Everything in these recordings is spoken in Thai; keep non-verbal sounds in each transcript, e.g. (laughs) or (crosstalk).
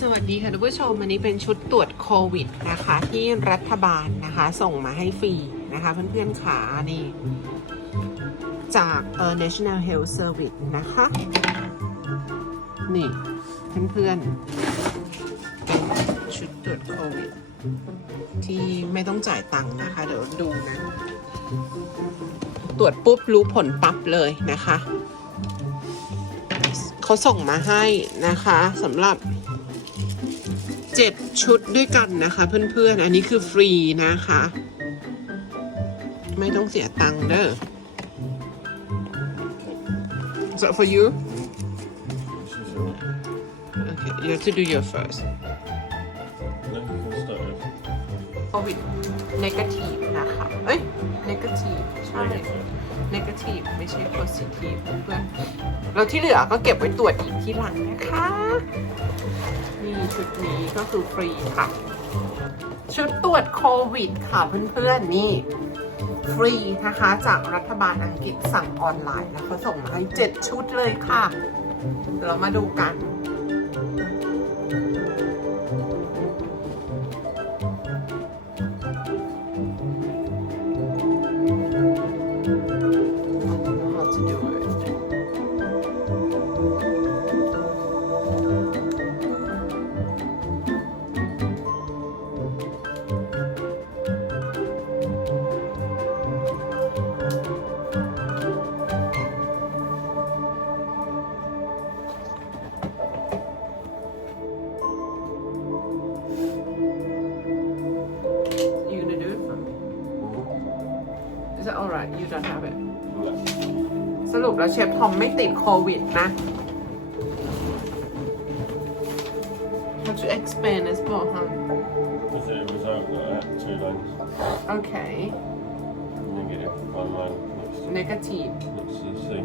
สวัสดีค่ะท่านผู้ชมอันนี้เป็นชุดตรวจโควิดนะคะ ที่รัฐบาลนะคะ ส่งมาให้ฟรีนะคะ เพื่อนๆขานี่ จากเอ่อ National Health Service นะคะ นี่ เพื่อนๆเป็นชุดตรวจโควิด ที่ไม่ต้องจ่ายตังค์นะคะ เดี๋ยวดูนะ ตรวจปุ๊บรู้ผลปั๊บเลยนะคะ เขาส่งมาให้นะคะสำหรับ 7 ชุดด้วยกันนะคะ เพื่อนๆ อันนี้คือฟรีนะคะ ไม่ต้องเสียตังค์เด้อ Is that for you? Okay, you have to do your first. COVID negative นะคะ เอ้ย negative ใช่ negative ไม่ใช่ positive เพื่อนๆแล้วที่เหลือก็เก็บไว้ตรวจอีกที่หลังนะคะ นี่ชุดนี้ก็คือฟรีค่ะ ชุดตรวจโควิดค่ะเพื่อนๆนี่ ฟรีนะคะ จากรัฐบาลอังกฤษสั่งออนไลน์แล้วเขาส่งมาให้ 7 ชุดเลยค่ะ เรามาดูกัน แล้วเชฟทอมไม่ติดโควิดนะ Have to explain this more, huh? If it was out there, two lines, Okay. and then get it one line next to, Negative. next to the sea.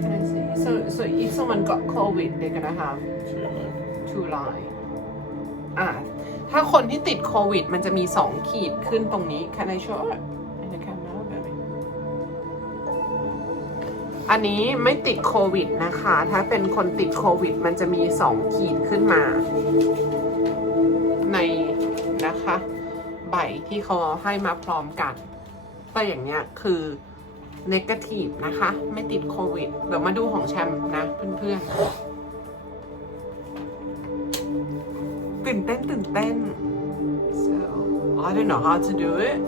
Can I see? So, so if someone got COVID, they're gonna have Two line. two line. อะถ้าคนที่ติดโควิด มันจะมีสองขีดขึ้นตรงนี้ Can I show it? อันนี้ไม่ติดโควิดนะคะ ถ้าเป็นคนติดโควิด มันจะมีสองขีดขึ้นมา ในนะคะ ใบที่เขาให้มาพร้อมกัน แต่อย่างเนี้ยคือ negative นะคะ ไม่ติดโควิด เดี๋ยวมาดูของแชมป์นะเพื่อนๆตื่นเต้นตื่นเต้น so I don't know how to do it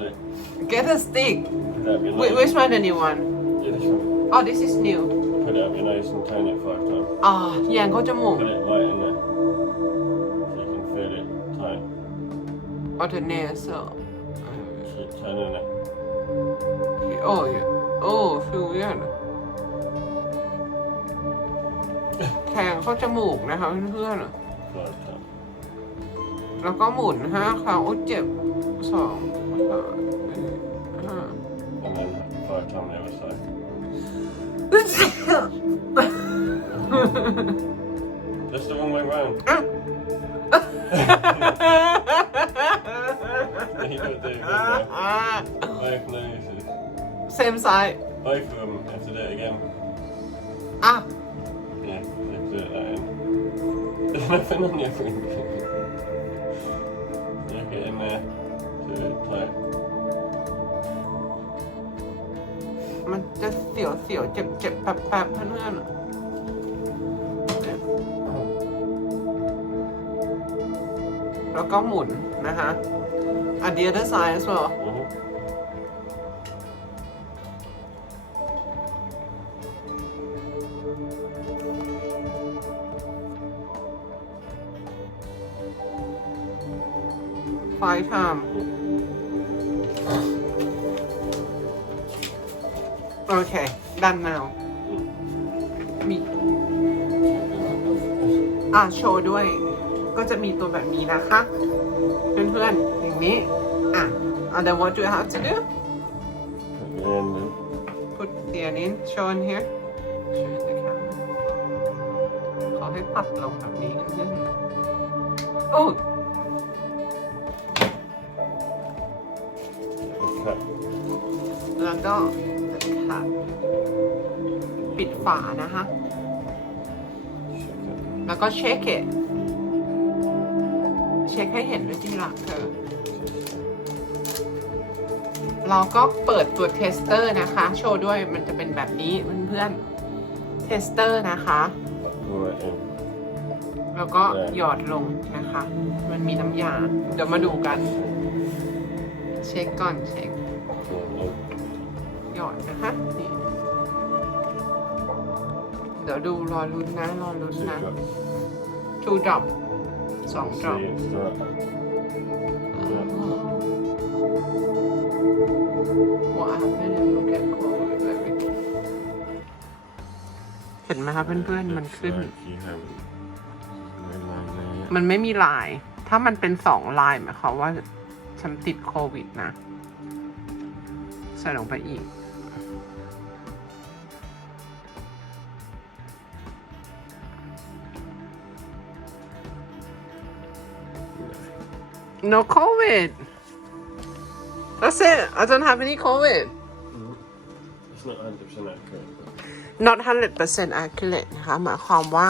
Stick. get a stick Put it up your Wait, nose. which one the new one Yeah, this one. oh this is new Put it up your nose and turn it five times. อ่าแยงเขาจมูก Put it right in there. So you can feel it tight. alternate so Keep turning it. oh yeah oh feel weird แทงเข้าจมูกนะคะเพื่อนๆ Five times. แล้วก็หมุนห้าครั้งโอ้เจ็บสองสามสี่ห้า And then the other. That's the wrong way round. you do it same side ah. Both of them have to do it again. อ่ะ (laughs) Yeah, they have to do it that end. (laughs) There's nothing on your finger. Look it in there. มันจะเสียวเสียวเจ็บเจ็บแปบแป๊บๆเพื่อนแล้วก็หมุนนะคะอันเดียร์ side as well Mhm. five time โอเค done now มีอะโชว์ด้วย ก็จะมีตัวแบบนี้นะคะ เพื่อนๆ อย่างนี้ อะ and then what do I have to do Put the end in. put the end in show in here show in the camera ขอให้ปัดลงแบบนี้เพื่อนๆโอ้ Cut. แล้วก็ ค่ะ ปิดฝานะคะ แล้วก็เช็คเ it เช็คให้เห็นด้วยที่หลังเธอเราก็เปิดตัวเทสเตอร์นะคะ โชว์ด้วยมันจะเป็นแบบนี้เพื่อนๆเทสเตอร์นะคะ Pour it in. แล้วก็หยอดลงนะคะ มันมีน้ำยา เดี๋ยวมาดูกัน เช็คก่อนเช็ค Pour it in. หยอดนะคะนี่เดี๋ยวดูรอลุ้นนะรอลุ้น Two นะ drops. two drop สอง See, drop it's that. What happened if we get cold baby เห็นไหมคะเพื่อนๆมันขึ้น Like you have no line there. มันไม่มีลาย ถ้ามันเป็นสองลายหมายความว่าฉันติดโควิดนะ ใส่ลงไปอีก No COVID. That's it. I don't have any COVID. It's not 100% accurate. But not 100% accurate นะคะหมายความว่า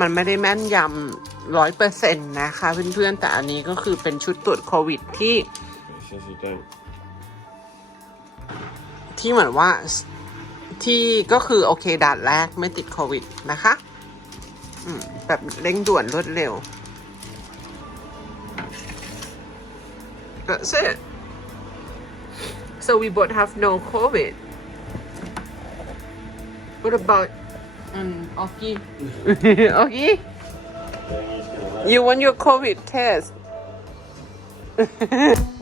มันไม่ได้แม่นยำร้อยเปอร์เซ็นต์นะคะเพื่อนๆ แต่อันนี้ก็คือเป็นชุดตรวจโควิดที่ it says you don't. ที่เหมือนว่าที่ก็คือโอเคด่านแรกไม่ติดโควิดนะคะ อืม แบบเร่งด่วนรวดเร็ว That's it. So we both have no COVID. What about um Oki? (laughs) Oki? Then he's gonna let you want your COVID test (laughs)